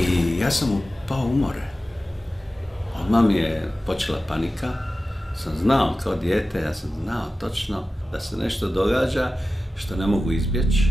I ja sam upao u more. Odmah mi je počela panika. Sam znao kao dijete, ja sam znao točno da se nešto događa što ne mogu izbjeći.